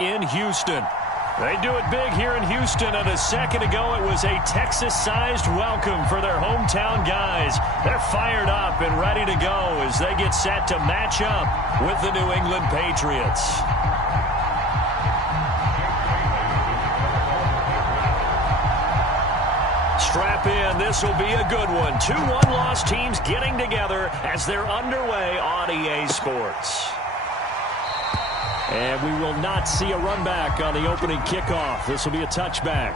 in Houston. They do it big here in Houston, and a second ago it was a Texas-sized welcome for their hometown guys. They're fired up and ready to go as they get set to match up with the New England Patriots. Strap in. This will be a good one. 2 one-loss teams getting together as they're underway on EA Sports. And we will not see a run back on the opening kickoff. This will be a touchback.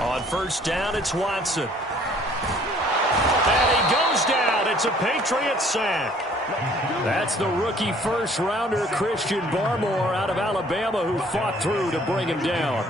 On first down, it's Watson. And he goes down. It's a Patriot sack. That's the rookie first-rounder Christian Barmore out of Alabama who fought through to bring him down.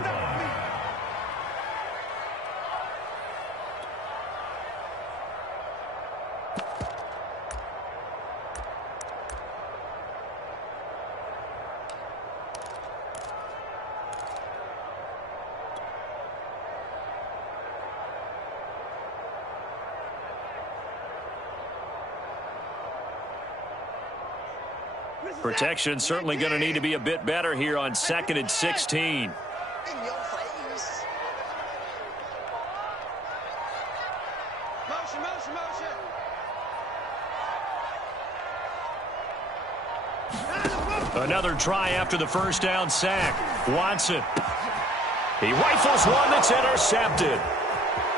Protection certainly going to need to be a bit better here on 2nd and 16. Another try after the first down sack. Watson. He rifles one that's intercepted.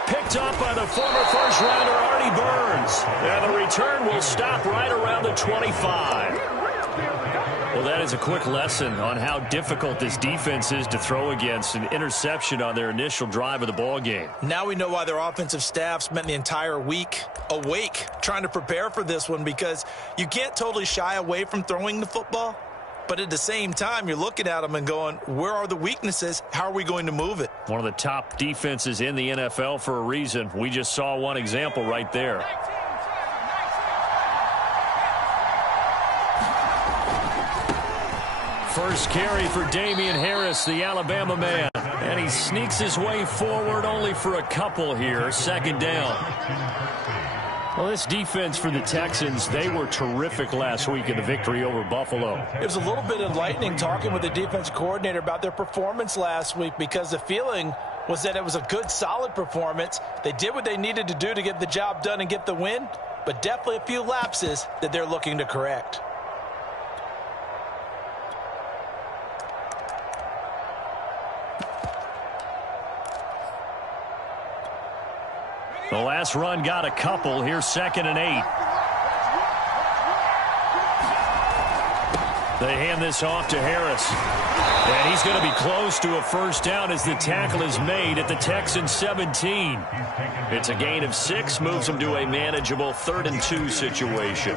Picked up by the former first-rounder Artie Burns. And the return will stop right around the 25. Well, that is a quick lesson on how difficult this defense is to throw against. An interception on their initial drive of the ball game. Now we know why their offensive staff spent the entire week awake trying to prepare for this one, because you can't totally shy away from throwing the football. But at the same time, you're looking at them and going, where are the weaknesses? How are we going to move it? One of the top defenses in the NFL for a reason. We just saw one example right there. First carry for Damian Harris, the Alabama man. And he sneaks his way forward only for a couple here. Second down. Well, this defense for the Texans, they were terrific last week in the victory over Buffalo. It was a little bit enlightening talking with the defense coordinator about their performance last week, because the feeling was that it was a good, solid performance. They did what they needed to do to get the job done and get the win, but definitely a few lapses that they're looking to correct. The last run got a couple. Here's 2nd and 8. They hand this off to Harris. And he's going to be close to a first down as the tackle is made at the Texans 17. It's a gain of 6, moves them to a manageable 3rd and 2 situation.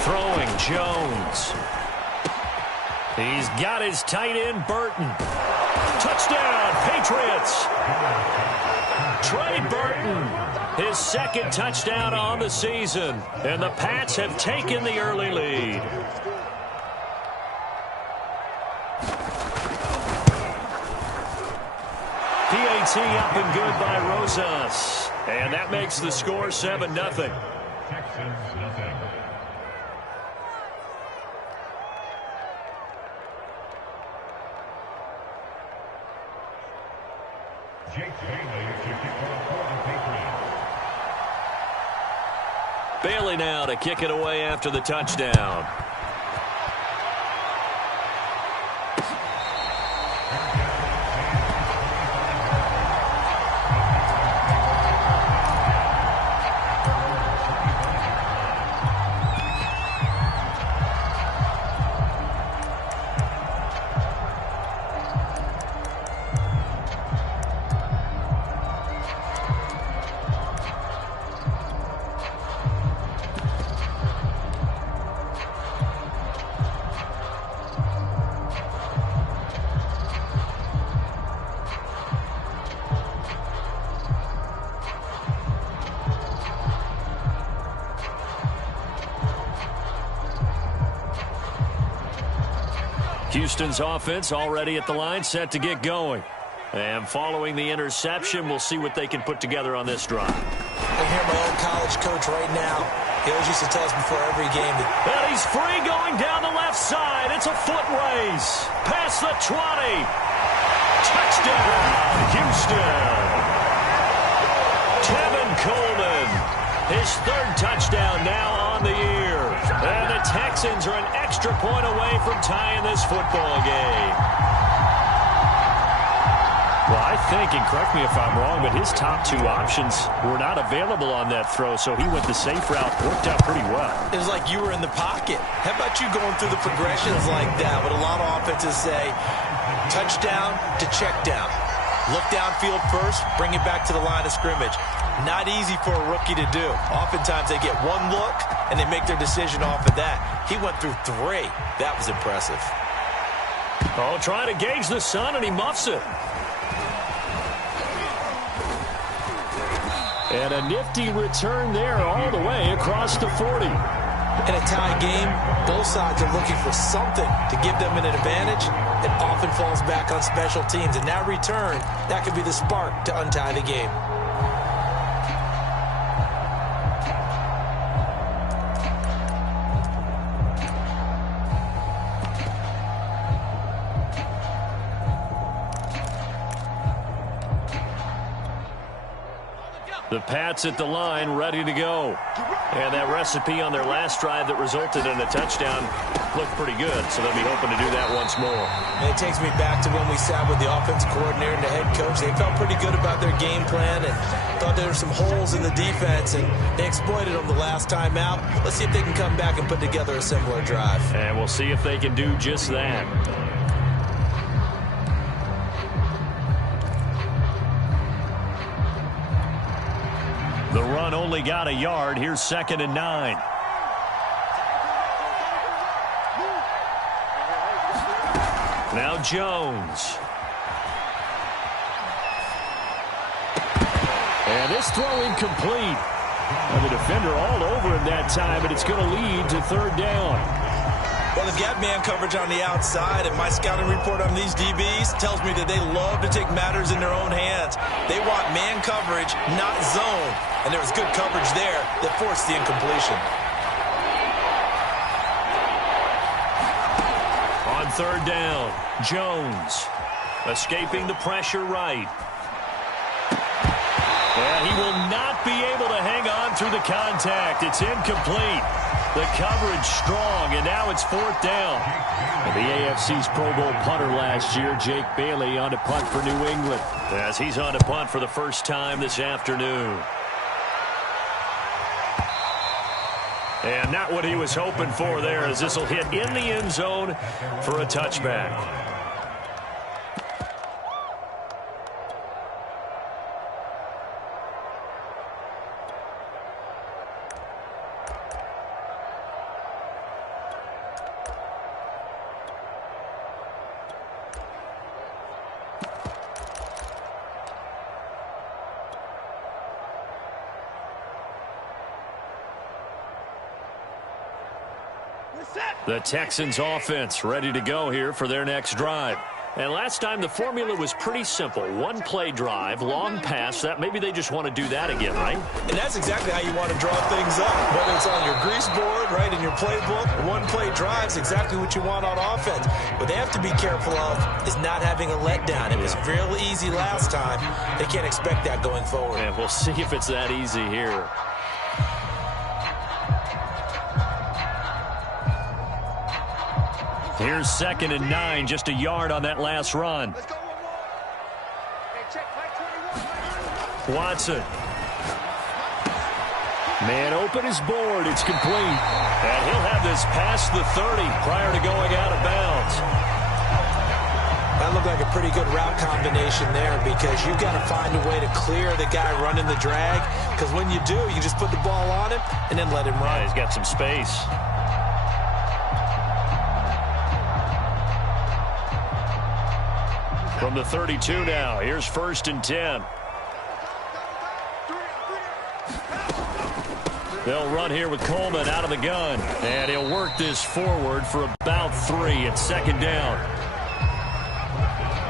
Throwing Jones. He's got his tight end, Burton. Touchdown, Patriots. Trey Burton, his 2nd touchdown on the season. And the Pats have taken the early lead. PAT up and good by Rosas. And that makes the score 7-0. Texans nothing. Jake Bailey to kick off for the Patriots. Bailey now to kick it away after the touchdown. Houston's offense already at the line, set to get going. And following the interception, we'll see what they can put together on this drive. I hear my old college coach right now. He always used to tell us before every game that... And he's free going down the left side. It's a foot race. Past the 20. Touchdown, Houston. Tevin Coleman. His third touchdown now on the year. And the Texans are an extra point away from tying this football game. Well, I think, and correct me if I'm wrong, but his top two options were not available on that throw, so he went the safe route. Worked out pretty well. It was like you were in the pocket. How about you going through the progressions like that? What a lot of offenses say, touchdown to check down. Look downfield first, bring it back to the line of scrimmage. Not easy for a rookie to do. Oftentimes they get one look, and they make their decision off of that. He went through three. That was impressive. Oh, trying to gauge the sun, and he muffs it. And a nifty return there all the way across the 40. In a tie game, both sides are looking for something to give them an advantage. It often falls back on special teams. And that return, that could be the spark to untie the game. The Pats at the line, ready to go. And that recipe on their last drive that resulted in a touchdown looked pretty good, so they'll be hoping to do that once more. And it takes me back to when we sat with the offensive coordinator and the head coach. They felt pretty good about their game plan and thought there were some holes in the defense, and they exploited them the last time out. Let's see if they can come back and put together a similar drive. And we'll see if they can do just that. The run only got a yard. Here's 2nd and 9. Now Jones. And this throw incomplete. And the defender all over him that time, but it's going to lead to 3rd down. Well, they've got man coverage on the outside, and my scouting report on these DBs tells me that they love to take matters in their own hands. They want man coverage, not zone. And there was good coverage there that forced the incompletion. On 3rd down, Jones escaping the pressure right. And he will not be able to hang on through the contact. It's incomplete. The coverage strong, and now it's 4th down. And the AFC's Pro Bowl punter last year, Jake Bailey, on to punt for New England, as he's on to punt for the first time this afternoon. And not what he was hoping for there, as this will hit in the end zone for a touchback. The Texans offense ready to go here for their next drive. And last time the formula was pretty simple. One play drive, long pass. That maybe they just want to do that again, right? And that's exactly how you want to draw things up. Whether it's on your grease board, right, in your playbook, one play drive is exactly what you want on offense. What they have to be careful of is not having a letdown. It was real easy last time. They can't expect that going forward. And we'll see if it's that easy here. Here's 2nd and 9, just a yard on that last run. Watson. Man open his board. It's complete. And he'll have this past the 30 prior to going out of bounds. That looked like a pretty good route combination there because you've got to find a way to clear the guy running the drag. Because when you do, you just put the ball on him and then let him run. Yeah, he's got some space. From the 32 now, here's 1st and 10. They'll run here with Coleman out of the gun. And he'll work this forward for about 3. It's 2nd down.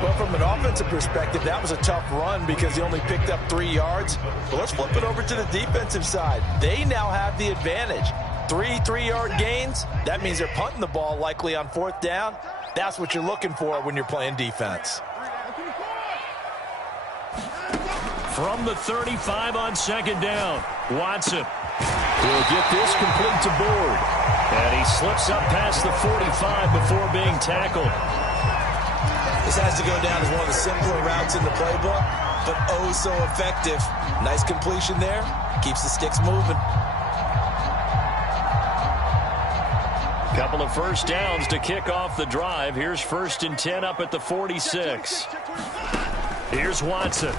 Well, from an offensive perspective, that was a tough run because he only picked up 3 yards. But let's flip it over to the defensive side. They now have the advantage. 3 3-yard gains. That means they're punting the ball likely on 4th down. That's what you're looking for when you're playing defense. From the 35 on 2nd down, Watson will get this complete to board. And he slips up past the 45 before being tackled. This has to go down as one of the simpler routes in the playbook, but oh so effective. Nice completion there. Keeps the sticks moving. Couple of 1st downs to kick off the drive. Here's 1st and 10 up at the 46. Here's Watson.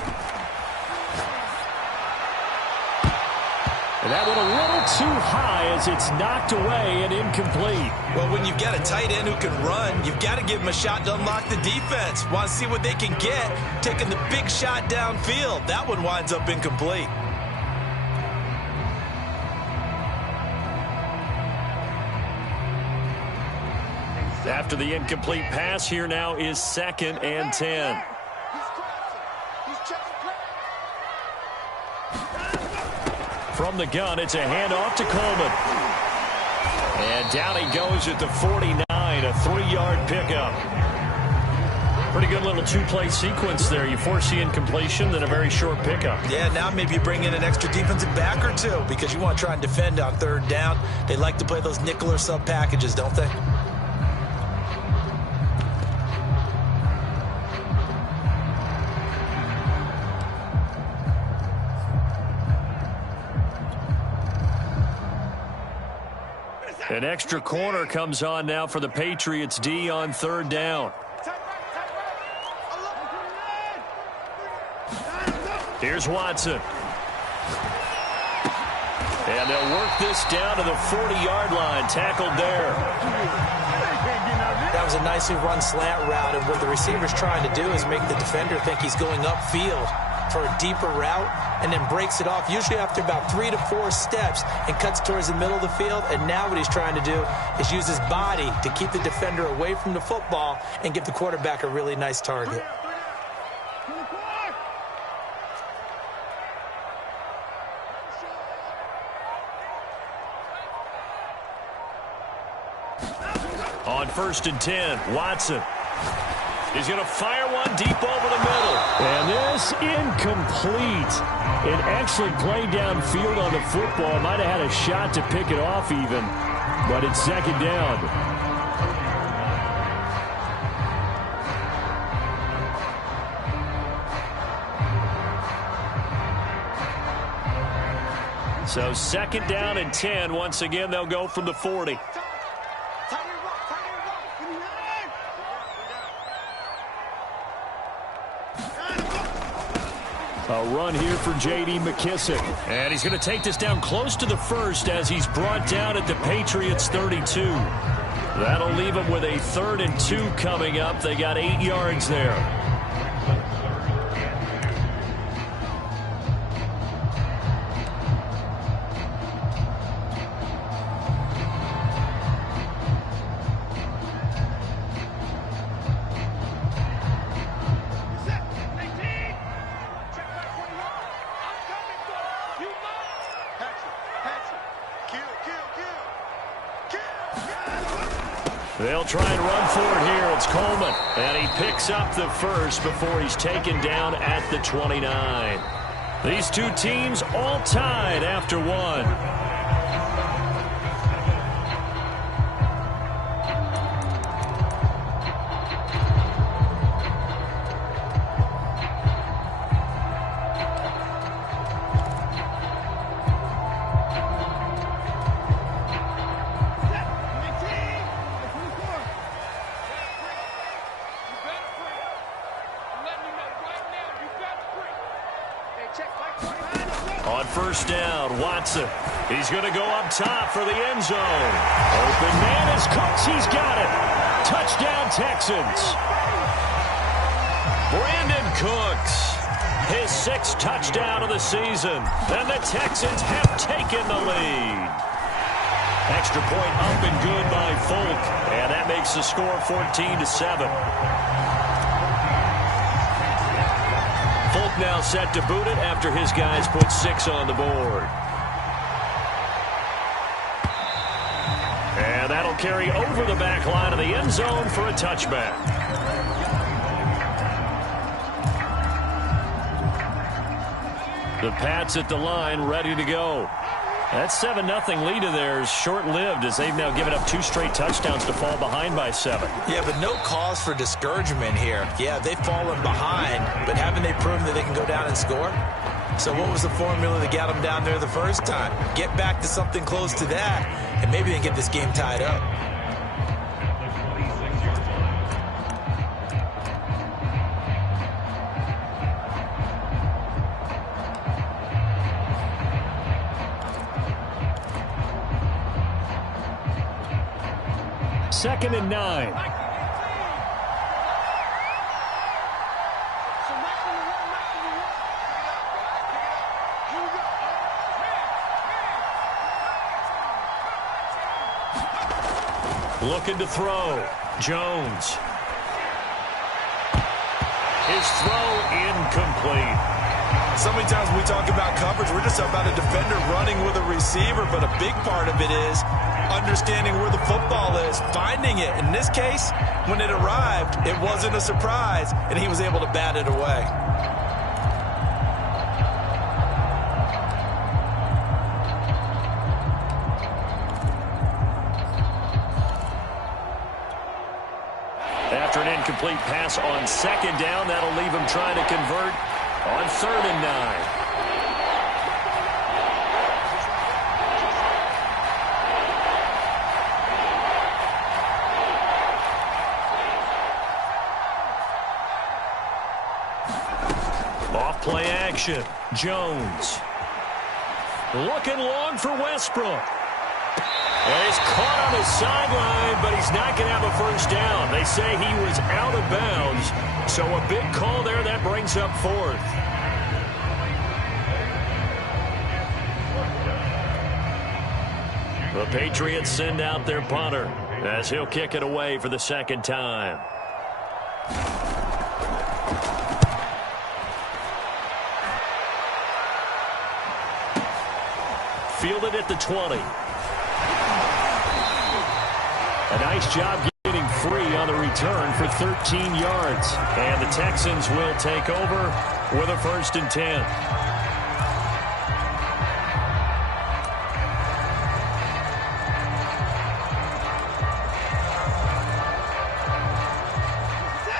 And that one a little too high as it's knocked away and incomplete. Well, when you've got a tight end who can run, you've got to give him a shot to unlock the defense. Want to see what they can get, taking the big shot downfield. That one winds up incomplete. After the incomplete pass, here now is 2nd and 10. From the gun, it's a handoff to Coleman. And down he goes at the 49, a 3-yard pickup. Pretty good little 2-play sequence there. You force the incompletion, then a very short pickup. Yeah, now maybe you bring in an extra defensive back or two because you want to try and defend on 3rd down. They like to play those nickel or sub packages, don't they? An extra corner comes on now for the Patriots D on 3rd down. Here's Watson. And they'll work this down to the 40-yard line. Tackled there. That was a nicely run slant route, and what the receiver's trying to do is make the defender think he's going upfield for a deeper route and then breaks it off, usually after about 3 to 4 steps, and cuts towards the middle of the field. And now what he's trying to do is use his body to keep the defender away from the football and give the quarterback a really nice target. On 1st and 10, Watson. He's going to fire one deep over the middle. And this incomplete. An excellent play downfield on the football. Might have had a shot to pick it off even. But it's 2nd down. So 2nd down and 10. Once again, they'll go from the 40. A run here for J.D. McKissic. And he's going to take this down close to the 1st as he's brought down at the Patriots 32. That'll leave him with a 3rd and 2 coming up. They got 8 yards there. They'll try and run for it here. It's Coleman. And he picks up the first before he's taken down at the 29. These two teams all tied after one. On first down, Watson. He's going to go up top for the end zone. Open man is Cooks. He's got it. Touchdown, Texans. Brandon Cooks. His 6th touchdown of the season. And the Texans have taken the lead. Extra point up and good by Folk. And that makes the score 14-7. Folk now set to boot it after his guys put 6 on the board. And that'll carry over the back line of the end zone for a touchback. The Pats at the line ready to go. That 7-0 lead of theirs short-lived as they've now given up 2 straight touchdowns to fall behind by 7. Yeah, but no cause for discouragement here. Yeah, they've fallen behind, but haven't they proven that they can go down and score? So what was the formula that got them down there the first time? Get back to something close to that, and maybe they can get this game tied up. Second and 9. Looking to throw. Jones. His throw incomplete. So many times when we talk about coverage, we're just about a defender running with a receiver, but a big part of it is understanding where the football is, finding it. In this case, when it arrived, it wasn't a surprise, and he was able to bat it away. After an incomplete pass on second down, that'll leave him trying to convert on 3rd and 9. Off-play action. Jones. Looking long for Westbrook. And he's caught on his sideline, but he's not going to have a first down. They say he was out of bounds. So a big call there. That brings up 4th. The Patriots send out their punter as he'll kick it away for the 2nd time. Fielded at the 20. A nice job getting free on the return for 13 yards. And the Texans will take over with a 1st and 10.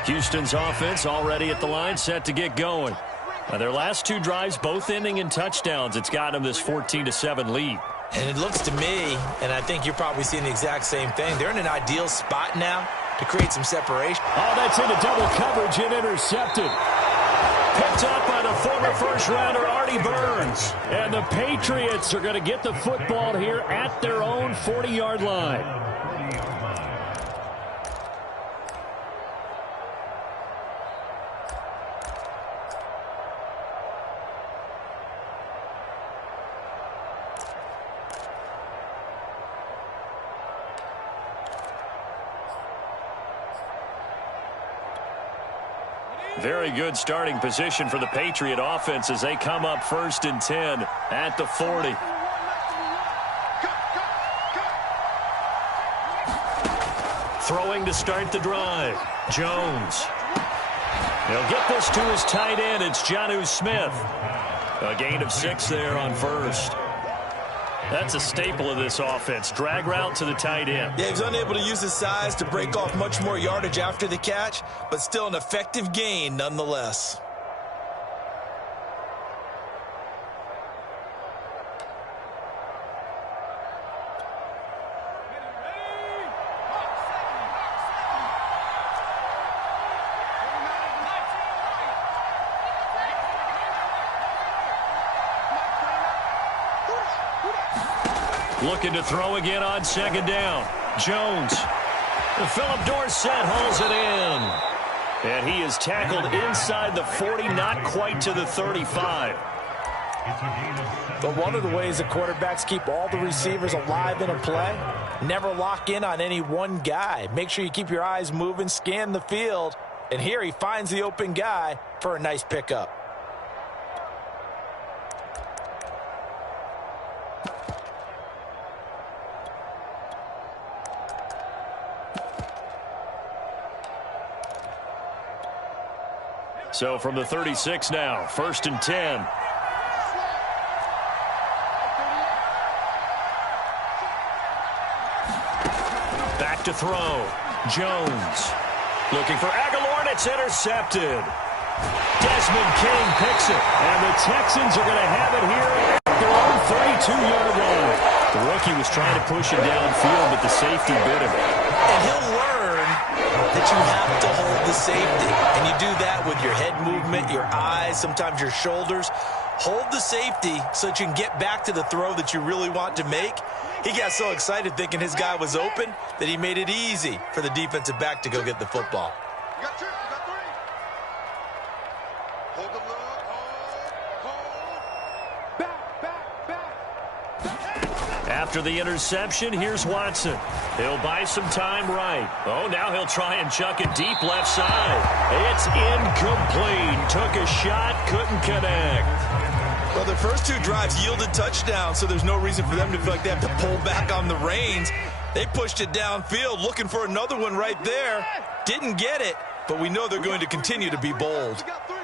Houston's offense already at the line, set to get going. Their last 2 drives, both ending in touchdowns. It's got them this 14-7 lead. And it looks to me, and I think you're probably seeing the exact same thing, they're in an ideal spot now to create some separation. Oh, that's into double coverage and intercepted. Picked up by the former first-rounder Artie Burns. And the Patriots are going to get the football here at their own 40-yard line. Very good starting position for the Patriot offense as they come up 1st and 10 at the 40. Throwing to start the drive. Jones. He'll get this to his tight end. It's Jonnu Smith. A gain of 6 there on first. That's a staple of this offense. Drag route to the tight end. Yeah, he was unable to use his size to break off much more yardage after the catch, but still an effective gain nonetheless. Looking to throw again on second down. Jones. Philip Dorsett hauls it in. And he is tackled inside the 40, not quite to the 35. But one of the ways the quarterbacks keep all the receivers alive in a play, never lock in on any one guy. Make sure you keep your eyes moving, scan the field. And here he finds the open guy for a nice pickup. So from the 36 now, 1st and 10. Back to throw. Jones. Looking for Aguilar, and it's intercepted. Desmond King picks it. And the Texans are going to have it here at their own 32-yard line. The rookie was trying to push him downfield, but the safety bit him. And he'll learn that you have to hold the safety. And you do that with your head movement, your eyes, sometimes your shoulders. Hold the safety so that you can get back to the throw that you really want to make. He got so excited thinking his guy was open that he made it easy for the defensive back to go get the football. You got 2, you got 3. Hold the look, hold. Back. After the interception, here's Watson. He'll buy some time right. Oh, now he'll try and chuck it deep left side. It's incomplete. Took a shot, couldn't connect. Well, the first 2 drives yielded touchdowns, so there's no reason for them to feel like they have to pull back on the reins. They pushed it downfield, looking for another one right there. Didn't get it, but we know they're going to continue to be bold. You got 3.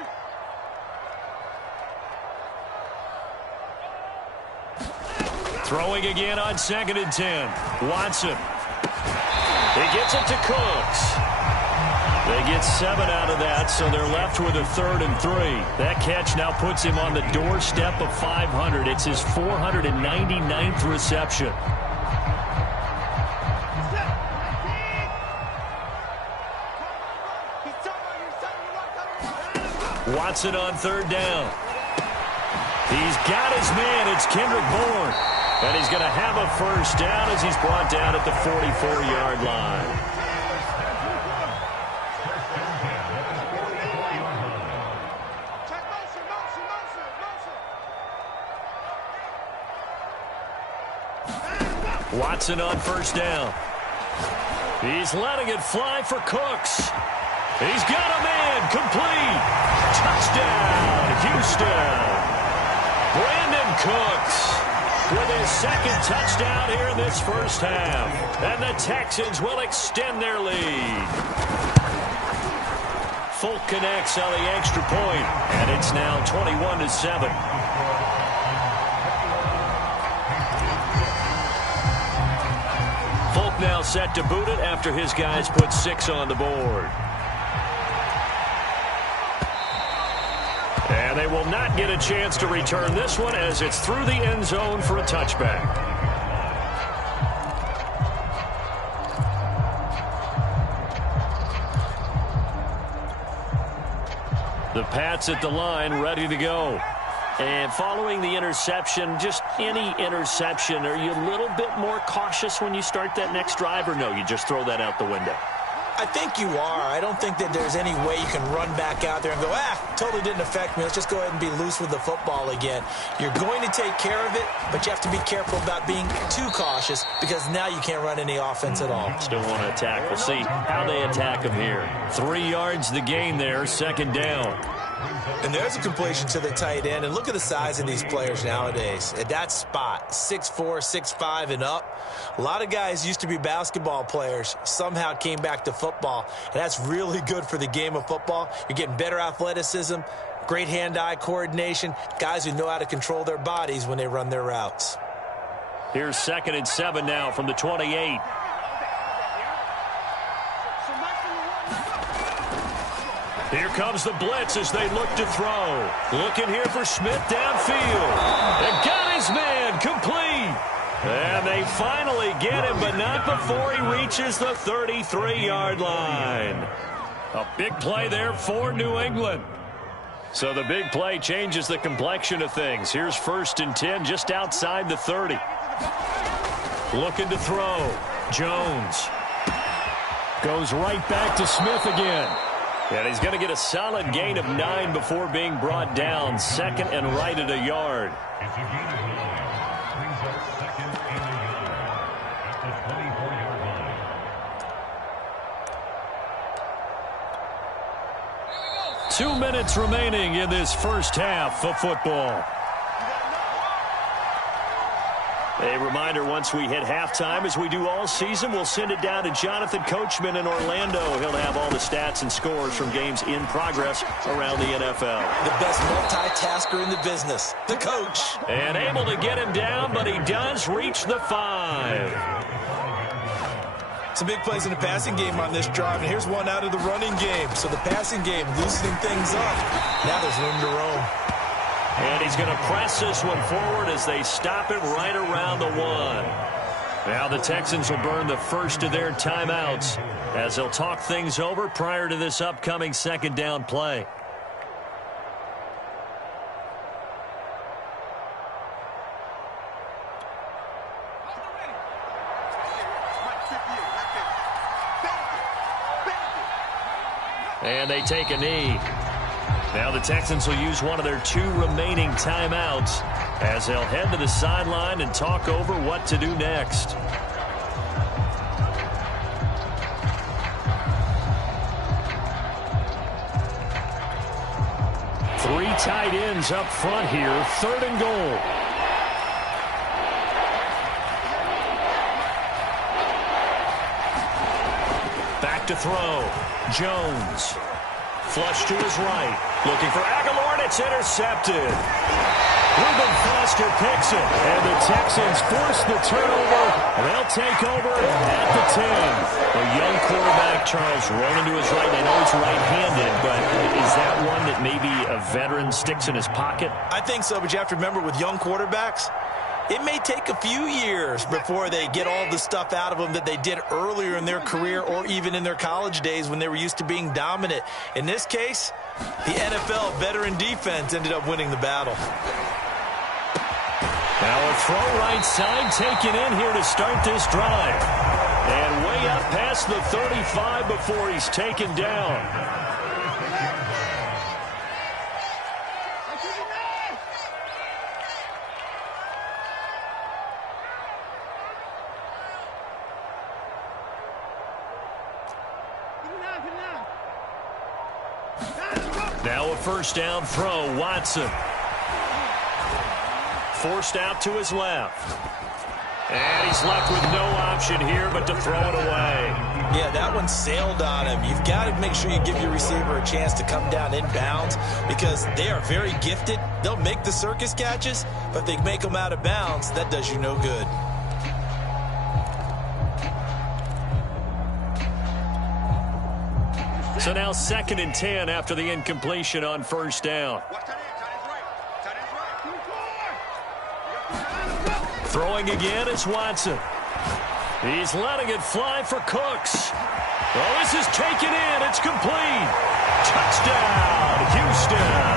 Throwing again on 2nd and 10. Watson. He gets it to Cooks. They get 7 out of that, so they're left with a 3rd and 3. That catch now puts him on the doorstep of 500. It's his 499th reception. Watson on 3rd down. He's got his man. It's Kendrick Bourne. And he's going to have a first down as he's brought down at the 44-yard line. Watson on 1st down. He's letting it fly for Cooks. He's got a man. Complete. Touchdown, Houston. Brandon Cooks with his 2nd touchdown here in this first half. And the Texans will extend their lead. Folk connects on the extra point, and it's now 21-7. Folk now set to boot it after his guys put 6 on the board. And they will not get a chance to return this one as it's through the end zone for a touchback. The Pats at the line, ready to go. And following the interception, just any interception, are you a little bit more cautious when you start that next drive, or no, you just throw that out the window? I think you are. I don't think that there's any way you can run back out there and go, totally didn't affect me. Let's just go ahead and be loose with the football again. You're going to take care of it, but you have to be careful about being too cautious because now you can't run any offense at all. Still want to attack. We'll see how they attack them here. 3 yards the gain there, 2nd down. And there's a completion to the tight end. And look at the size of these players nowadays. At that spot, 6'4", 6'5", and up. A lot of guys used to be basketball players, somehow came back to football. And that's really good for the game of football. You're getting better athleticism, great hand-eye coordination, guys who know how to control their bodies when they run their routes. Here's 2nd and 7 now from the 28. Here comes the blitz as they look to throw. Looking here for Smith downfield. And got his man complete. And they finally get him, but not before he reaches the 33-yard line. A big play there for New England. So the big play changes the complexion of things. Here's 1st and 10 just outside the 30. Looking to throw. Jones. Goes right back to Smith again. And he's going to get a solid gain of 9 before being brought down. 2nd and right at a yard. It's a gain of 9. Brings up 2nd and a yard at the 24-yard line. 2 minutes remaining in this first half of football. A reminder, once we hit halftime, as we do all season, we'll send it down to Jonathan Coachman in Orlando. He'll have all the stats and scores from games in progress around the NFL. The best multitasker in the business, the coach. And able to get him down, but he does reach the 5. Some big plays in the passing game on this drive, and here's one out of the running game. So the passing game loosening things up. Now there's room to roam. And he's going to press this one forward as they stop it right around the 1. Now the Texans will burn the first of their timeouts as they'll talk things over prior to this upcoming 2nd down play. And they take a knee. Now the Texans will use one of their 2 remaining timeouts as they'll head to the sideline and talk over what to do next. Three tight ends up front here, 3rd and goal. Back to throw. Jones. Flush to his right. Looking for Aguilar, and it's intercepted. Reuben Foster picks it, and the Texans force the turnover. They'll take over at the 10. A young quarterback, Charles, rolling to his right. I know he's right-handed, but is that one that maybe a veteran sticks in his pocket? I think so, but you have to remember with young quarterbacks, it may take a few years before they get all the stuff out of them that they did earlier in their career or even in their college days when they were used to being dominant. In this case, the NFL veteran defense ended up winning the battle. Now a throw right side taken in here to start this drive. And way up past the 35 before he's taken down. Now a 1st down throw, Watson. Forced out to his left. And he's left with no option here but to throw it away. Yeah, that one sailed on him. You've got to make sure you give your receiver a chance to come down inbounds because they are very gifted. They'll make the circus catches, but if they make them out of bounds, that does you no good. So now 2nd and 10 after the incompletion on 1st down. Throwing again, it's Watson. He's letting it fly for Cooks. Well, this is taken in. It's complete. Touchdown, Houston.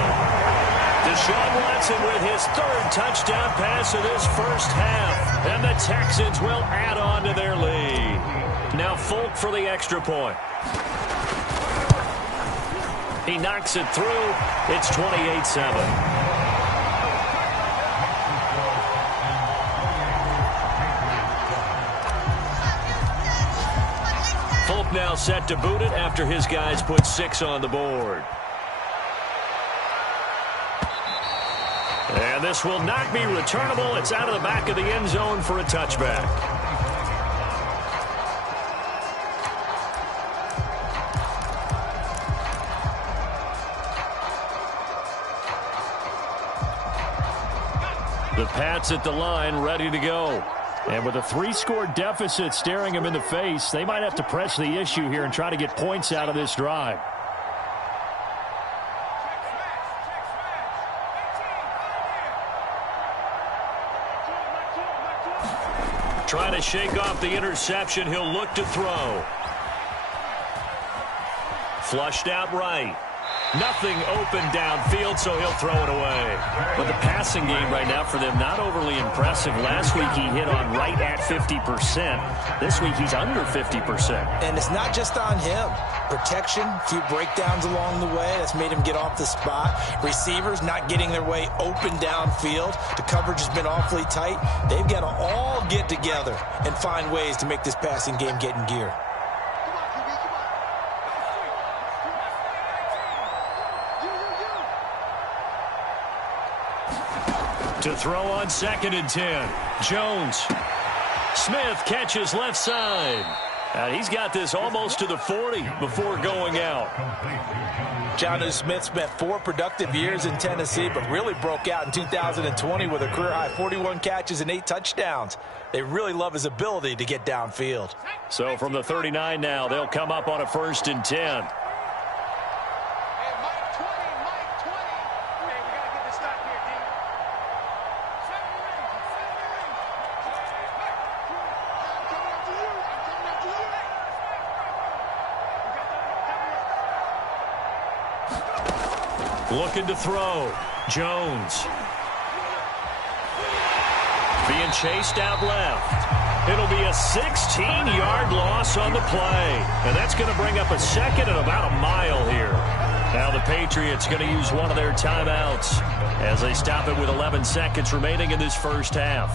Deshaun Watson with his 3rd touchdown pass of this first half. And the Texans will add on to their lead. Now Folk for the extra point. He knocks it through. It's 28-7. Folk now set to boot it after his guys put 6 on the board. And this will not be returnable. It's out of the back of the end zone for a touchback. The Pats at the line, ready to go. And with a 3-score deficit staring them in the face, they might have to press the issue here and try to get points out of this drive. Trying to shake off the interception. He'll look to throw. Flushed out right. Nothing open downfield, so he'll throw it away. But the passing game right now for them, not overly impressive. Last week he hit on right at 50%. This week he's under 50%. And it's not just on him. Protection, a few breakdowns along the way. That's made him get off the spot. Receivers not getting their way open downfield. The coverage has been awfully tight. They've got to all get together and find ways to make this passing game get in gear. To throw on 2nd and 10. Jones. Smith catches left side. He's got this almost to the 40 before going out. Jonnu Smith spent 4 productive years in Tennessee, but really broke out in 2020 with a career-high 41 catches and 8 touchdowns. They really love his ability to get downfield. So from the 39 now, they'll come up on a 1st and 10. Looking to throw. Jones. Being chased out left. It'll be a 16-yard loss on the play. And that's going to bring up a 2nd and about a mile here. Now the Patriots going to use one of their timeouts as they stop it with 11 seconds remaining in this first half.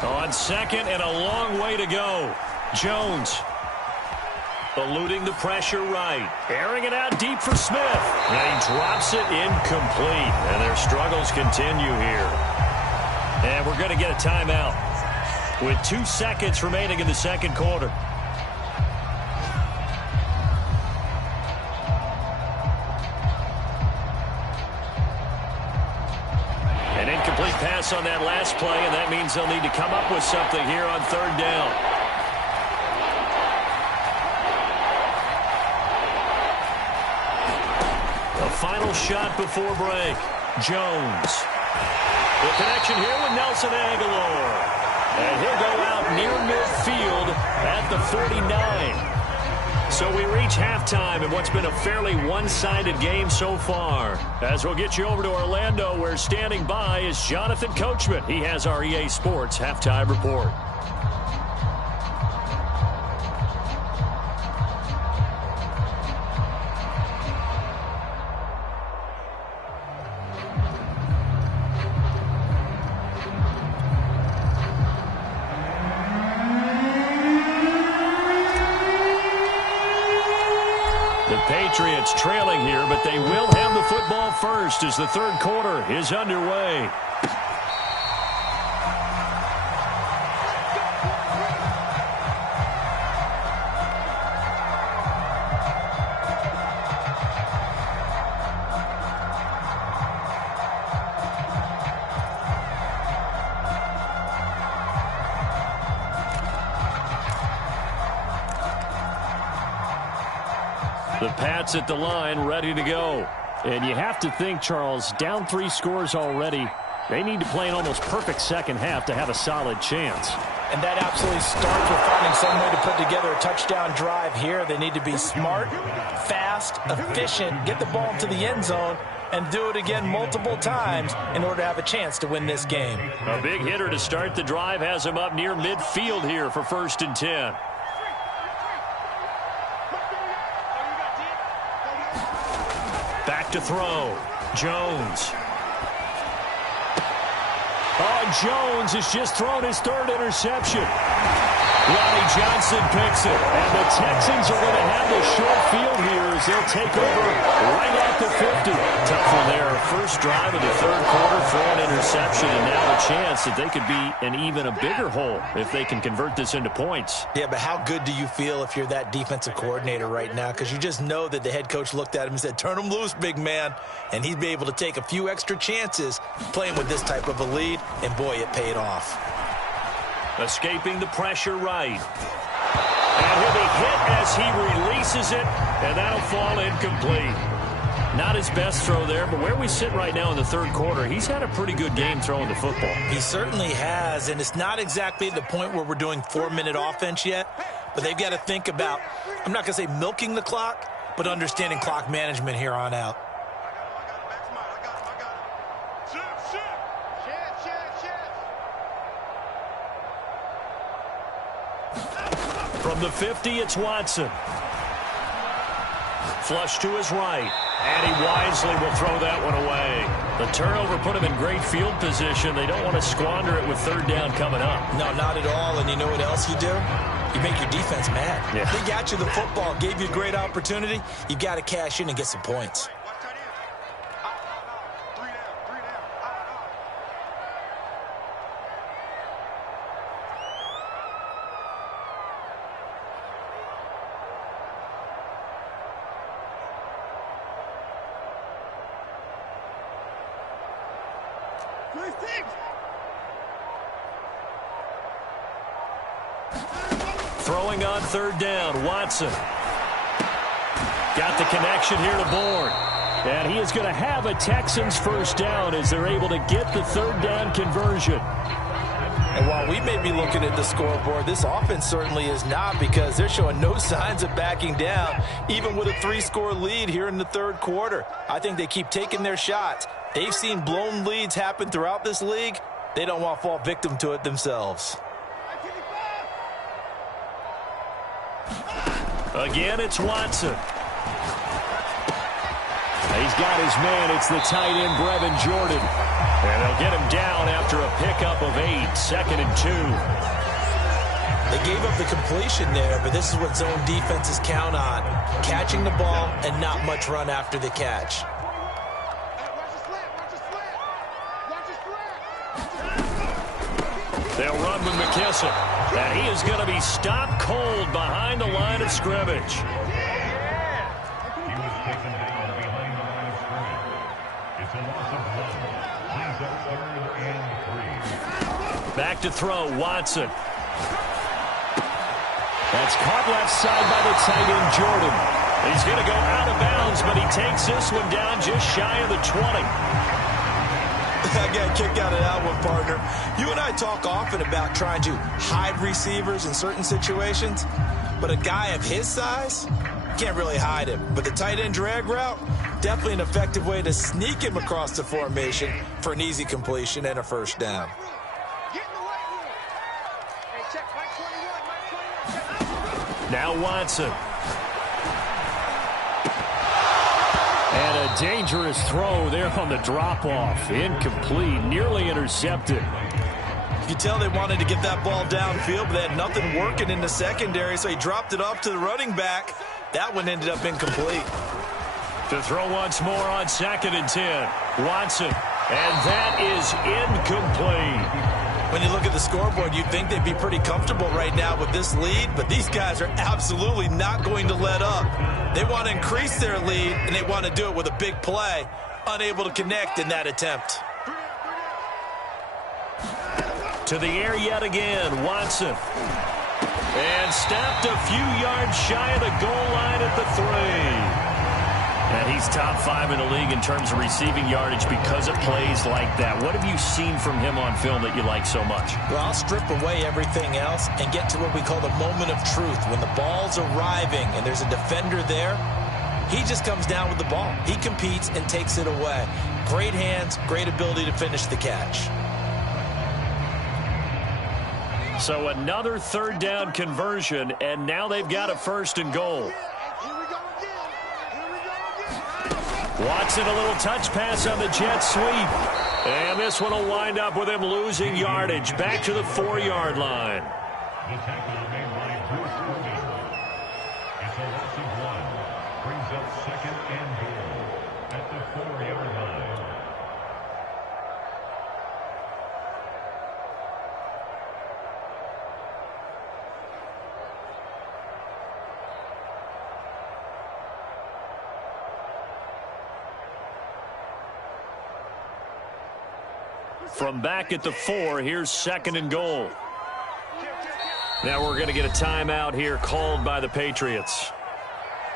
On 2nd and a long way to go. Jones eluding the pressure right. Airing it out deep for Smith. And he drops it incomplete. And their struggles continue here. And we're going to get a timeout with 2 seconds remaining in the second quarter. An incomplete pass on that last play, and that means they'll need to come up with something here on 3rd down. The final shot before break. Jones. The connection here with Nelson Agholor. And he'll go out near midfield at the 49. So we reach halftime in what's been a fairly one-sided game so far. As we'll get you over to Orlando, where standing by is Jonathan Coachman. He has our EA Sports halftime report. Patriots trailing here, but they will have the football first as the 3rd quarter is underway. The Pats at the line, ready to go. And you have to think, Charles, down 3 scores already. They need to play an almost perfect second half to have a solid chance. And that absolutely starts with finding some way to put together a touchdown drive here. They need to be smart, fast, efficient, get the ball to the end zone, and do it again multiple times in order to have a chance to win this game. A big hitter to start the drive has him up near midfield here for 1st and 10. Back to throw. Jones. Jones has just thrown his third interception. Ronnie Johnson picks it, and the Texans are going to have the short field here as they'll take over right at the 50. Tough one there. First drive of the third quarter, throw an interception, and now a chance that they could be in even a bigger hole if they can convert this into points. Yeah, but how good do you feel if you're that defensive coordinator right now? Because you just know that the head coach looked at him and said, turn him loose, big man. And he'd be able to take a few extra chances playing with this type of a lead, and boy, it paid off. Escaping the pressure right. And he'll be hit as he releases it, and that'll fall incomplete. Not his best throw there, but where we sit right now in the third quarter, he's had a pretty good game throwing the football. He certainly has, and it's not exactly at the point where we're doing 4-minute offense yet, but they've got to think about, I'm not going to say milking the clock, but understanding clock management here on out. From the 50, it's Watson. Flush to his right, and he wisely will throw that one away. The turnover put him in great field position. They don't want to squander it with third down coming up. No, not at all, and you know what else you do? You make your defense mad. Yeah. They got you the football, gave you a great opportunity. You got to cash in and get some points. Throwing on third down, Watson. Got the connection here to Bourne. And he is going to have a Texans first down as they're able to get the third down conversion. And while we may be looking at the scoreboard, this offense certainly is not, because they're showing no signs of backing down, even with a 3-score lead here in the third quarter. I think they keep taking their shots. They've seen blown leads happen throughout this league. They don't want to fall victim to it themselves. Again, it's Watson. He's got his man. It's the tight end, Brevin Jordan. And they'll get him down after a pickup of 8, 2nd and 2. They gave up the completion there, but this is what zone defenses count on. Catching the ball and not much run after the catch. They'll run with McKissick. And he is going to be stopped cold behind the line of scrimmage. He was taken down behind the line of scrimmage. It's a loss of 1. Brings up 3rd and 3. Back to throw, Watson. That's caught left side by the tight end, Jordan. He's going to go out of bounds, but he takes this one down just shy of the 20. I got a kick out of that one, partner. You and I talk often about trying to hide receivers in certain situations, but a guy of his size, can't really hide him. But the tight end drag route, definitely an effective way to sneak him across the formation for an easy completion and a first down. Now Watson. And a dangerous throw there on the drop-off. Incomplete, nearly intercepted. You can tell they wanted to get that ball downfield, but they had nothing working in the secondary, so he dropped it off to the running back. That one ended up incomplete. To throw once more on 2nd and 10. Watson. And that is incomplete. When you look at the scoreboard, you'd think they'd be pretty comfortable right now with this lead, but these guys are absolutely not going to let up. They want to increase their lead, and they want to do it with a big play. Unable to connect in that attempt. To the air yet again, Watson. And stopped a few yards shy of the goal line at the 3. And he's top 5 in the league in terms of receiving yardage because of plays like that. What have you seen from him on film that you like so much? Well, I'll strip away everything else and get to what we call the moment of truth. When the ball's arriving and there's a defender there, he just comes down with the ball. He competes and takes it away. Great hands, great ability to finish the catch. So another third down conversion, and now they've got a 1st and goal. Watson, a little touch pass on the jet sweep. And this one will wind up with him losing yardage back to the 4-yard line. The tackle made by Bruce Irving. It's a loss of 1. Brings up 2nd and goal at the 4-yard line. From back at the 4, here's 2nd and goal. Now we're going to get a timeout here called by the Patriots.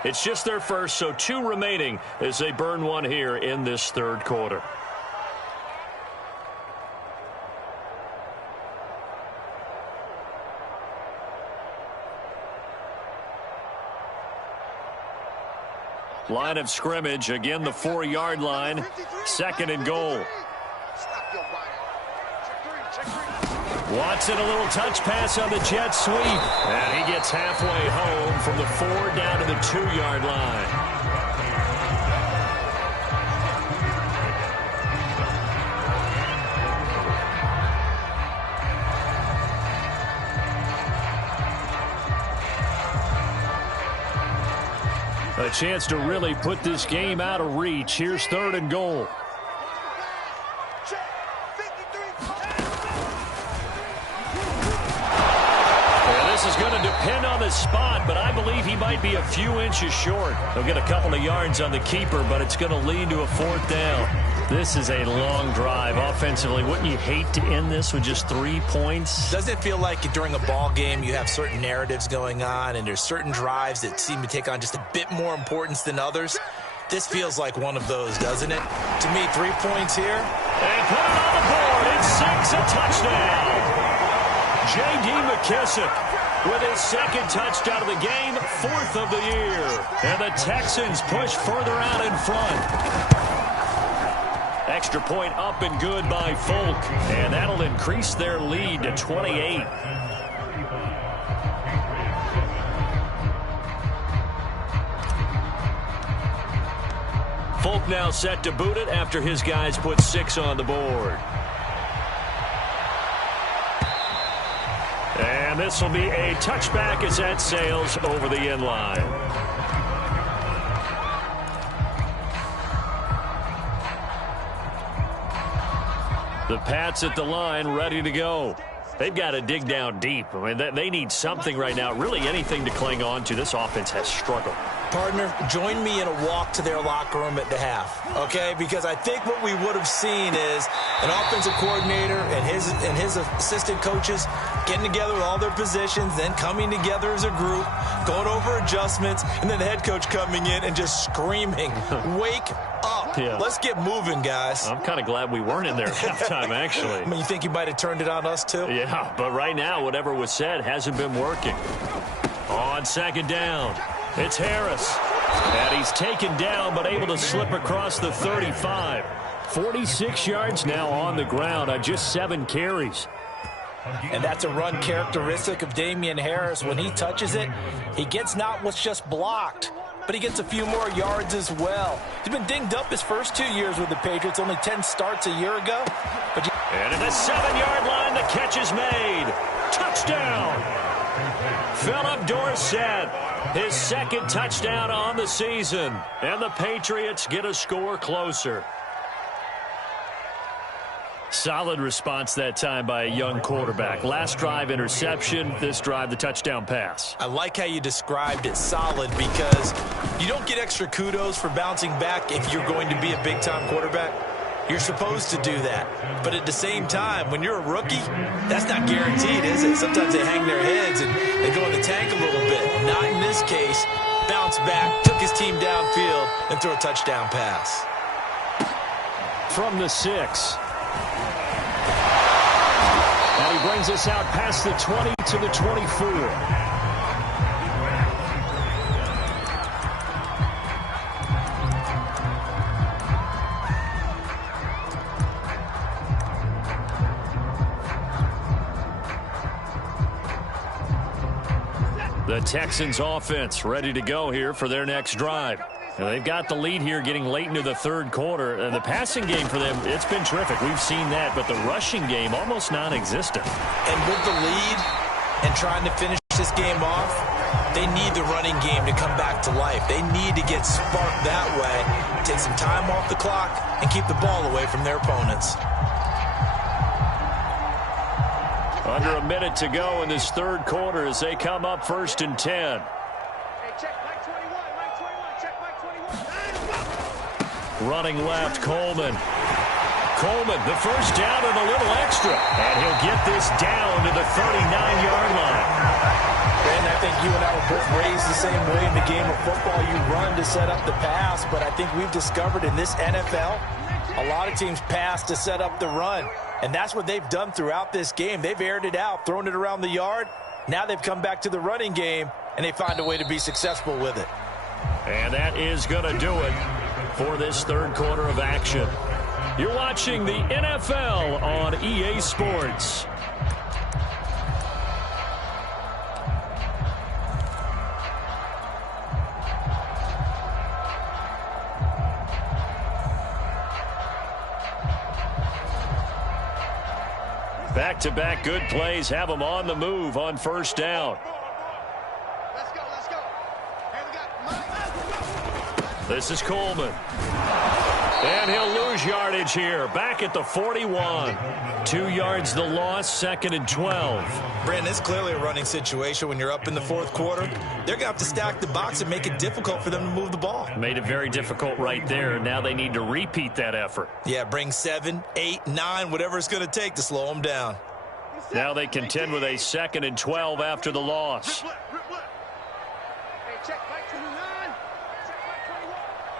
It's just their first, so 2 remaining as they burn one here in this 3rd quarter. Line of scrimmage, again the 4-yard line, 2nd and goal. Watson, a little touch pass on the jet sweep. And he gets halfway home from the 4 down to the 2-yard line. A chance to really put this game out of reach. Here's 3rd and goal. Is going to depend on the spot, but I believe he might be a few inches short. He'll get a couple of yards on the keeper, but it's going to lead to a 4th down. This is a long drive offensively. Wouldn't you hate to end this with just 3 points? Doesn't it feel like during a ball game you have certain narratives going on and there's certain drives that seem to take on just a bit more importance than others? This feels like one of those, doesn't it? To me, 3 points here. And put it on the board. It's 6, a touchdown. J.D. McKissic with his 2nd touchdown of the game, 4th of the year. And the Texans push further out in front. Extra point up and good by Folk. And that'll increase their lead to 28. Folk now set to boot it after his guys put 6 on the board. And this will be a touchback as that sails over the end line. The Pats at the line ready to go. They've got to dig down deep. I mean, they need something right now, really anything to cling on to. This offense has struggled. Partner, join me in a walk to their locker room at the half, okay? Because I think what we would have seen is an offensive coordinator and his assistant coaches getting together with all their positions, then coming together as a group, going over adjustments, and then the head coach coming in and just screaming, wake up. Yeah. Let's get moving, guys. I'm kind of glad we weren't in there at halftime, actually. I mean, you think you might have turned it on us, too? Yeah, but right now, whatever was said hasn't been working. On 2nd down. It's Harris. And he's taken down, but able to slip across the 35. 46 yards now on the ground on just 7 carries. And that's a run characteristic of Damian Harris. When he touches it, he gets not what's just blocked, but he gets a few more yards as well. He's been dinged up his first 2 years with the Patriots, only 10 starts a year ago. And at the 7-yard line, the catch is made. Touchdown! Philip Dorsett, his 2nd touchdown on the season. And the Patriots get a score closer. Solid response that time by a young quarterback. Last drive, interception. This drive, the touchdown pass. I like how you described it, solid, because you don't get extra kudos for bouncing back if you're going to be a big-time quarterback. You're supposed to do that. But at the same time, when you're a rookie, that's not guaranteed, is it? Sometimes they hang their heads and they go in the tank a little bit. Not in this case. Bounce back, took his team downfield, and threw a touchdown pass. From the 6. And he brings us out past the 20 to the 24. The Texans offense ready to go here for their next drive. And they've got the lead here getting late into the third quarter. The passing game for them, it's been terrific. We've seen that, but the rushing game almost non-existent. And with the lead and trying to finish this game off, they need the running game to come back to life. They need to get sparked that way, take some time off the clock, and keep the ball away from their opponents. Under a minute to go in this third quarter as they come up 1st and 10. Running left, Coleman. Coleman, the first down and a little extra. And he'll get this down to the 39-yard line. Ben, I think you and I were both raised the same way in the game of football. You run to set up the pass, but I think we've discovered in this NFL, a lot of teams pass to set up the run. And that's what they've done throughout this game. They've aired it out, thrown it around the yard. Now they've come back to the running game, and they find a way to be successful with it. And that is going to do it for this third quarter of action. You're watching the NFL on EA Sports. Back-to-back good plays have them on the move on first down. Let's go, let's go. Hey, we got Mike. This is Coleman. And he'll lose yardage here. Back at the 41. 2 yards the loss, 2nd and 12. Brandon, it's clearly a running situation when you're up in the fourth quarter. They're going to have to stack the box and make it difficult for them to move the ball. Made it very difficult right there. Now they need to repeat that effort. Yeah, bring 7, 8, 9, whatever it's going to take to slow them down. Now they contend with a 2nd and 12 after the loss. Hey, check Mike 29. Check Mike 21.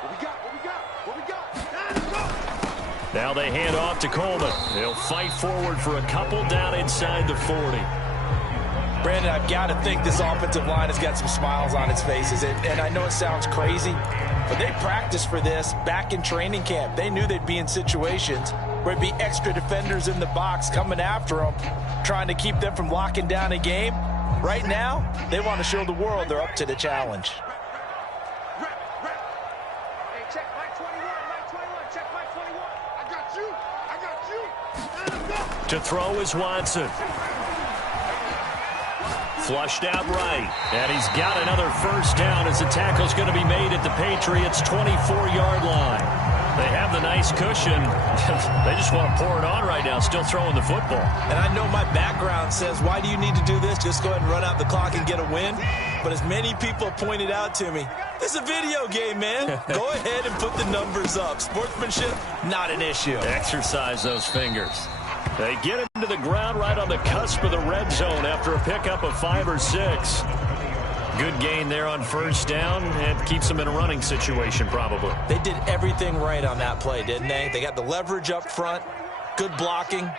What we got? Now they hand off to Coleman. They'll fight forward for a couple down inside the 40. Brandon, I've got to think this offensive line has got some smiles on its faces. And I know it sounds crazy, but they practiced for this back in training camp. They knew they'd be in situations where it'd be extra defenders in the box coming after them, trying to keep them from locking down a game. Right now, they want to show the world they're up to the challenge. Hey, check Mike 21. Mike 21. Check Mike 21. I got you. To throw is Watson. Flushed out right. And he's got another first down as the tackle's going to be made at the Patriots' 24-yard line. They have the nice cushion. They just want to pour it on right now, still throwing the football. And I know my background says, why do you need to do this? Just go ahead and run out the clock and get a win. But as many people pointed out to me, it's a video game, man. Go ahead and put the numbers up. Sportsmanship, not an issue. Exercise those fingers. They get him to the ground right on the cusp of the red zone after a pickup of 5 or 6. Good gain there on first down, and keeps them in a running situation probably. They did everything right on that play, didn't they? They got the leverage up front, good blocking,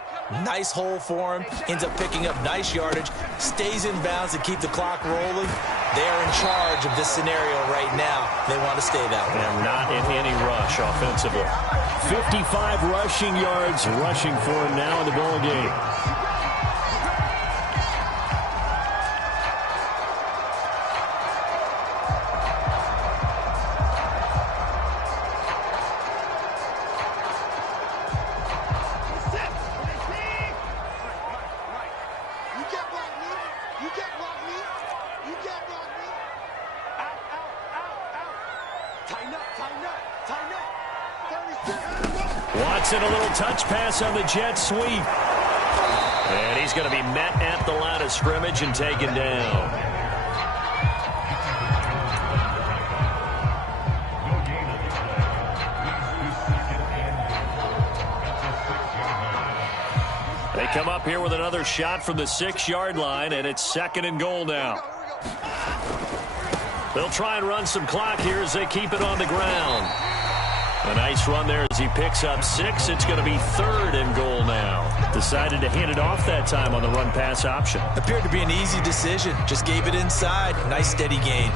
nice hole for him, ends up picking up nice yardage, stays in bounds to keep the clock rolling. They are in charge of this scenario right now. They want to stay that way. And not in any rush offensively. 55 rushing yards rushing for him now in the ball game. Watson, a little touch pass on the jet sweep. And he's going to be met at the line of scrimmage and taken down. They come up here with another shot from the 6-yard line, and it's 2nd and goal now. They'll try and run some clock here as they keep it on the ground. A nice run there as he picks up 6. It's going to be 3rd and goal now. Decided to hand it off that time on the run-pass option. Appeared to be an easy decision. Just gave it inside. Nice steady gain.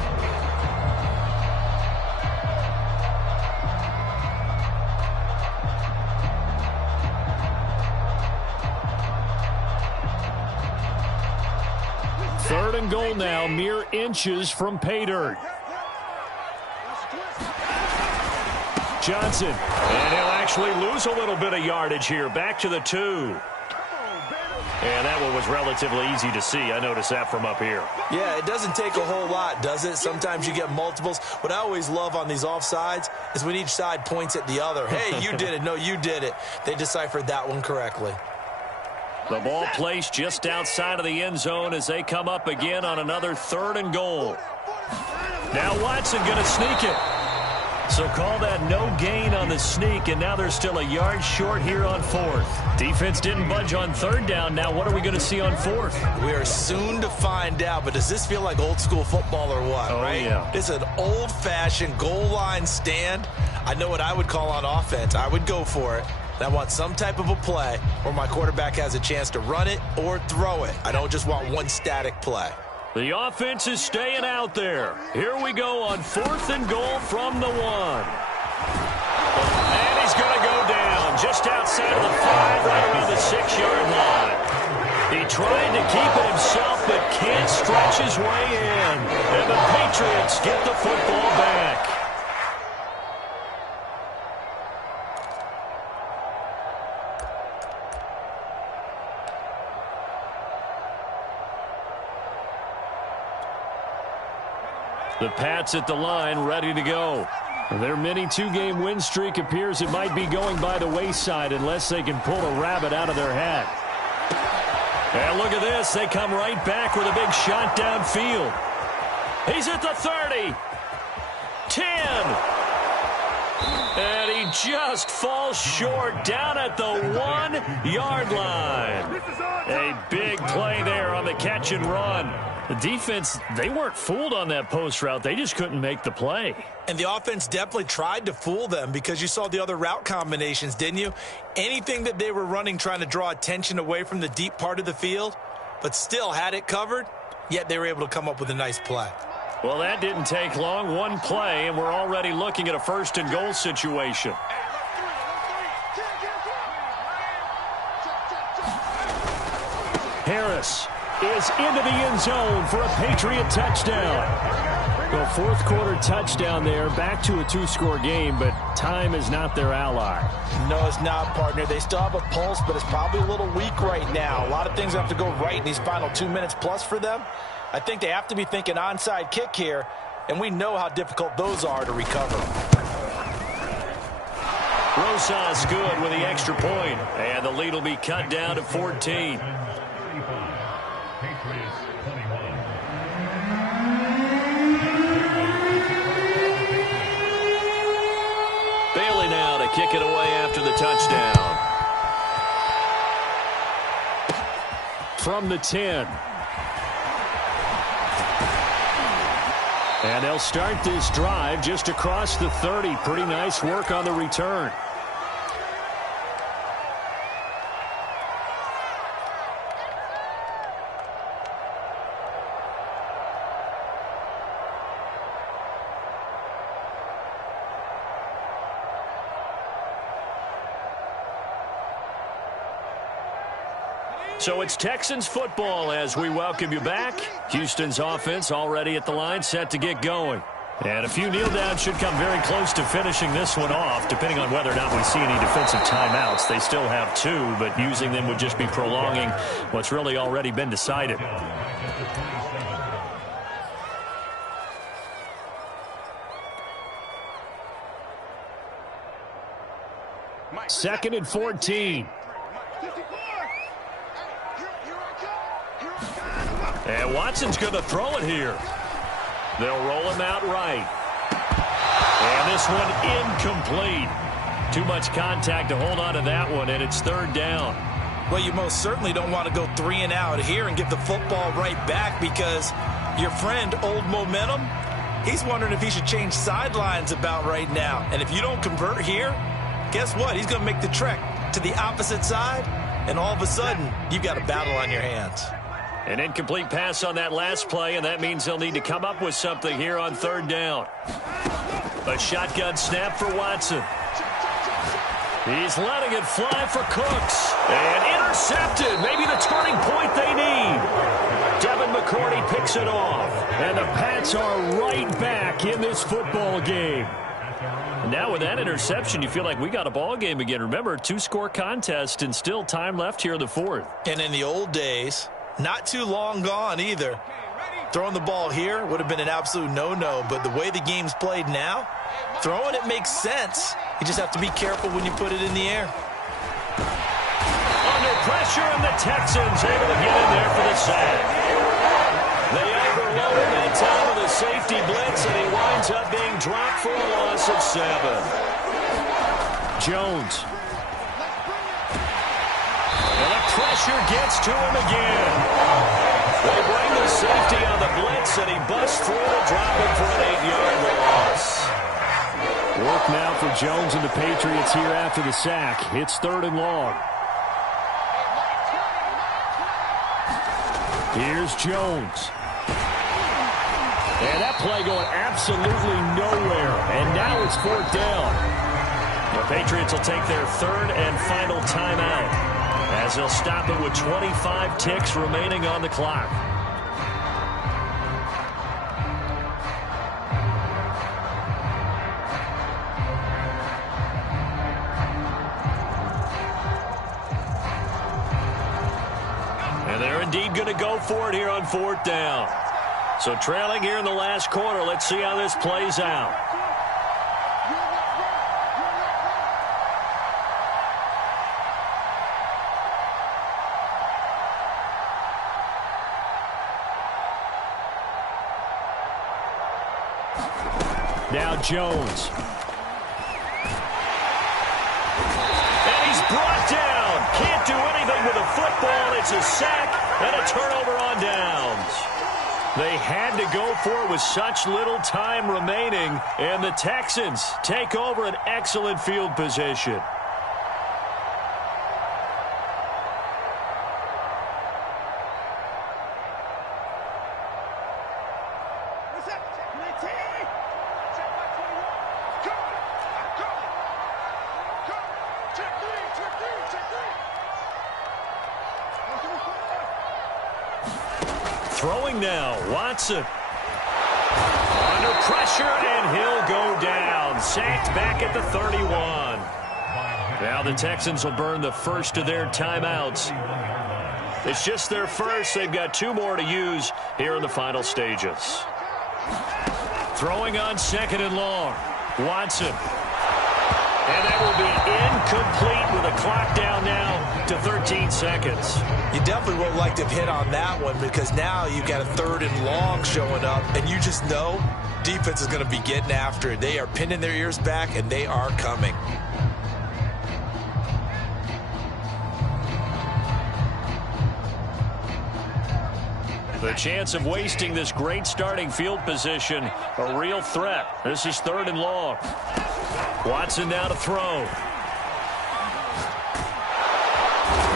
Third and goal now, mere inches from pay dirt. Johnson. And he'll actually lose a little bit of yardage here. Back to the 2. And that one was relatively easy to see. I noticed that from up here. Yeah, it doesn't take a whole lot, does it? Sometimes you get multiples. What I always love on these offsides is when each side points at the other. Hey, you did it. No, you did it. They deciphered that one correctly. The ball placed just outside of the end zone as they come up again on another 3rd and goal. Now Watson going to sneak it. So call that no gain on the sneak, and now they're still a yard short here on 4th. Defense didn't budge on 3rd down. Now what are we going to see on 4th? We are soon to find out, but does this feel like old school football or what, right? Yeah. It's an old-fashioned goal line stand. I know what I would call on offense. I would go for it. And I want some type of a play where my quarterback has a chance to run it or throw it. I don't just want one static play. The offense is staying out there. Here we go on 4th and goal from the 1. And he's going to go down just outside of the 5, right on the 6-yard line. He tried to keep it himself, but can't stretch his way in. And the Patriots get the football back. The Pats at the line, ready to go. Their mini 2-game win streak appears it might be going by the wayside unless they can pull a rabbit out of their hat. And look at this. They come right back with a big shot downfield. He's at the 30. 10. And he just falls short down at the 1-yard line. A big play there on the catch and run. The defense, they weren't fooled on that post route. They just couldn't make the play. And the offense definitely tried to fool them because you saw the other route combinations, didn't you? Anything that they were running trying to draw attention away from the deep part of the field, but still had it covered, yet they were able to come up with a nice play. Well, that didn't take long. One play, and we're already looking at a 1st and goal situation. Harris is into the end zone for a Patriot touchdown. Well, 4th quarter touchdown there, back to a 2-score game, but time is not their ally. No, it's not, partner. They still have a pulse, but it's probably a little weak right now. A lot of things have to go right in these final 2 minutes plus for them. I think they have to be thinking onside kick here, and we know how difficult those are to recover. Rosas good with the extra point, and the lead will be cut down to 14. Bailey now to kick it away after the touchdown. From the 10. And they'll start this drive just across the 30. Pretty nice work on the return. So it's Texans football as we welcome you back. Houston's offense already at the line, set to get going. And a few kneel downs should come very close to finishing this one off, depending on whether or not we see any defensive timeouts. They still have 2, but using them would just be prolonging what's really already been decided. 2nd and 14. And Watson's going to throw it here. They'll roll him out right. And this one incomplete. Too much contact to hold on to that one, and it's 3rd down. Well, you most certainly don't want to go 3 and out here and give the football right back because your friend, Old Momentum, he's wondering if he should change sidelines about right now. And if you don't convert here, guess what? He's going to make the trek to the opposite side, and all of a sudden, you've got a battle on your hands. An incomplete pass on that last play, and that means they'll need to come up with something here on 3rd down. A shotgun snap for Watson. He's letting it fly for Cooks. And intercepted. Maybe the turning point they need. Devin McCourty picks it off. And the Pats are right back in this football game. And now with that interception, you feel like we got a ball game again. Remember, 2-score contest and still time left here in the fourth. And in the old days, not too long gone either, throwing the ball here would have been an absolute no-no. But the way the game's played now, throwing it makes sense. You just have to be careful when you put it in the air. Under pressure, and the Texans able to get in there for the sack. They overloaded that time with a safety blitz, and he winds up being dropped for a loss of 7. Jones. And the pressure gets to him again. They bring the safety on the blitz, and he busts through to drop him for an 8-yard loss. Work now for Jones and the Patriots here after the sack. It's 3rd and long. Here's Jones. And that play going absolutely nowhere. And now it's 4th down. The Patriots will take their 3rd and final timeout, as they'll stop it with 25 ticks remaining on the clock. And they're indeed going to go for it here on 4th down. So trailing here in the last quarter. Let's see how this plays out. Now Jones. And he's brought down. Can't do anything with a football. It's a sack and a turnover on downs. They had to go for it with such little time remaining, and the Texans take over an excellent field position. Throwing now, Watson. Under pressure, and he'll go down. Sacked back at the 31. Now the Texans will burn the first of their timeouts. It's just their first. They've got 2 more to use here in the final stages. Throwing on 2nd and long. Watson. And that will be incomplete with a clock down now to 13 seconds. You definitely would like to have hit on that one, because now you've got a 3rd and long showing up, and you just know defense is going to be getting after it. They are pinning their ears back, and they are coming. The chance of wasting this great starting field position, a real threat. This is 3rd and long. Watson now to throw.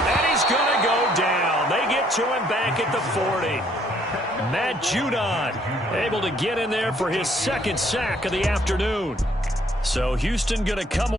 And he's going to go down. They get to him back at the 40. Matt Judon able to get in there for his 2nd sack of the afternoon. So Houston going to come